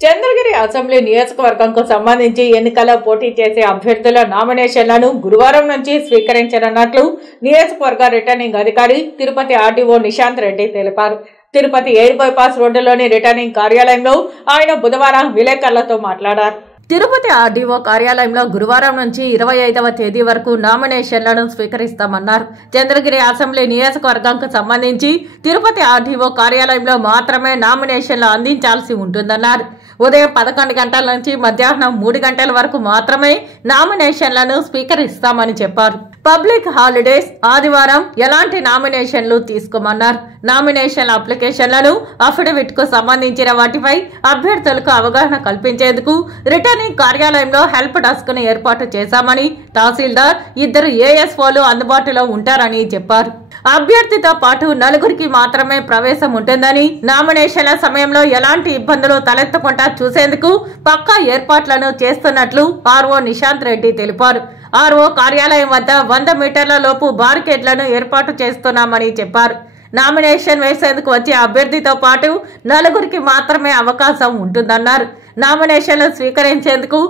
Chandragiri assembly నియోజకవర్గంకు సంబంధించి ఎన్నికల్లో పోటీ చేసే అభ్యర్థుల నామినేషన్లను గురువారం నుంచి స్వీకరించనున్నట్లు నియోజకవర్గ రిటర్నింగ్ అధికారి తిరుపతి ఆర్డీఓ నిశాంత్ రెడ్డి తెలిపారు. తిరుపతి ఎయిర్ బైపాస్ రోడ్డులోని రిటర్నింగ్ కార్యాలయంలో ఆయన బుధవారం విలేకరులతో మాట్లాడారు. తిరుపతి ఆర్డీఓ కార్యాలయంలో గురువారం నుంచి 25వ తేదీ వరకు నామినేషన్లను స్వీకరిస్తామన్నారు. చంద్రగిరి అసెంబ్లీ నియోజకవర్గంకు సంబంధించి తిరుపతి ఆర్డీఓ కార్యాలయంలో మాత్రమే నామినేషన్లు అందించాల్సి ఉంటుందన్నారు. ఉదయం 11 గంటల నుంచి మధ్యాహ్నం 3 గంటల వరకు మాత్రమే నామినేషన్లను స్వీకరిస్తామని చెప్పారు. పబ్లిక్ హాలిడేస్, ఆదివారం ఎలాంటి నామినేషన్లు తీసుకోమన్నారు. నామినేషన్ అప్లికేషన్లను, అఫిడవిట్ కు సంబంధించిన వాటిపై అభ్యర్థులకు అవగాహన కల్పించేందుకు రిటర్నింగ్ కార్యాలయంలో హెల్ప్ డెస్క్ ను ఏర్పాటు చేశామని, తహసీల్దార్, 2 ఏఎస్ఓలు అందుబాటులో ఉంటారని చెప్పారు. అభ్యర్థితో పాటు 4గురికి మాత్రమే ప్రవేశం ఉంటుందని, నామినేషన్ల సమయంలో ఎలాంటి ఇబ్బందులు తలెత్తకుండా చూసేందుకు పక్కా ఏర్పాట్లను చేస్తున్నట్లు ఆర్ఓ నిశాంత్ రెడ్డి తెలిపారు. ఆర్ఓ కార్యాలయం వద్ద 100 మీటర్ల లోపు బారికేడ్లను ఏర్పాటు చేస్తున్నామని చెప్పారు. నామినేషన్ వేసేందుకు వచ్చే అభ్యర్థితో పాటు 4గురికి మాత్రమే అవకాశం ఉంటుందన్నారు. నామినేషన్లు స్వీకరించేందుకు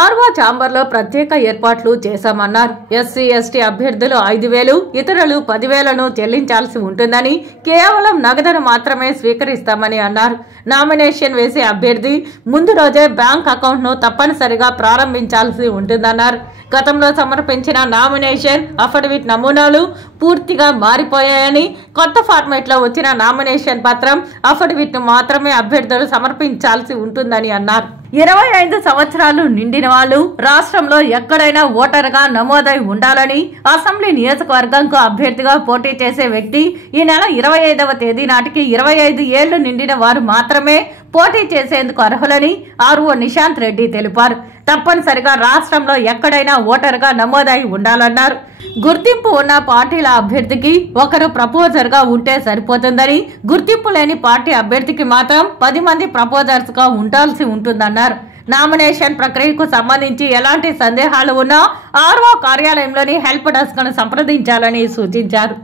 ఆర్ఓ ఛాంబర్లో ప్రత్యేక ఏర్పాట్లు చేశామన్నారు. ఎస్సీ, ఎస్టీ అభ్యర్థులు 5,000, ఇతరులు 10,000ను చెల్లించాల్సి ఉంటుందని, కేవలం నగదును మాత్రమే స్వీకరిస్తామని అన్నారు. నామినేషన్ వేసే అభ్యర్థి ముందు రోజే బ్యాంక్ అకౌంట్ ను తప్పనిసరిగా ప్రారంభించాల్సి ఉంటుందన్నారు. గతంలో సమర్పించిన నామినేషన్ అఫిడవిట్ నమూనాలు పూర్తిగా మారిపోయాయని, కొత్త ఫార్మేట్ లో వచ్చిన నామినేషన్ పత్రం, అఫిడవిట్ ను మాత్రమే అభ్యర్థులు సమర్పించాల్సి ఉంటుందని అన్నారు. 25 సంవత్సరాలు నిండిన వాళ్ళు రాష్ట్రంలో ఎక్కడైనా ఓటరుగా నమోదై ఉండాలని, అసెంబ్లీ నియోజకవర్గంకు అభ్యర్థిగా పోటీ చేసే వ్యక్తి ఈ నెల 25వ తేదీ నాటికి 25 ఏళ్లు నిండిన వారు మాత్రమే పోటీ చేసేందుకు అర్హులని ఆర్ఓ నిశాంత్ రెడ్డి తెలిపారు. తప్పనిసరిగా రాష్ట్రంలో ఎక్కడైనా ఓటరుగా నమోదై ఉండాలన్నారు. గుర్తింపు ఉన్న పార్టీల అభ్యర్థికి ఒకరు ప్రపోజర్ గా ఉంటే సరిపోతుందని, గుర్తింపు లేని పార్టీ అభ్యర్థికి మాత్రం 10 మంది ప్రపోజర్స్ గా ఉండాల్సి ఉంటుందన్నారు. నామినేషన్ ప్రక్రియకు సంబంధించి ఎలాంటి సందేహాలు ఉన్నా ఆర్ఓ కార్యాలయంలోని హెల్ప్ డెస్క్ ను సంప్రదించాలని సూచించారు.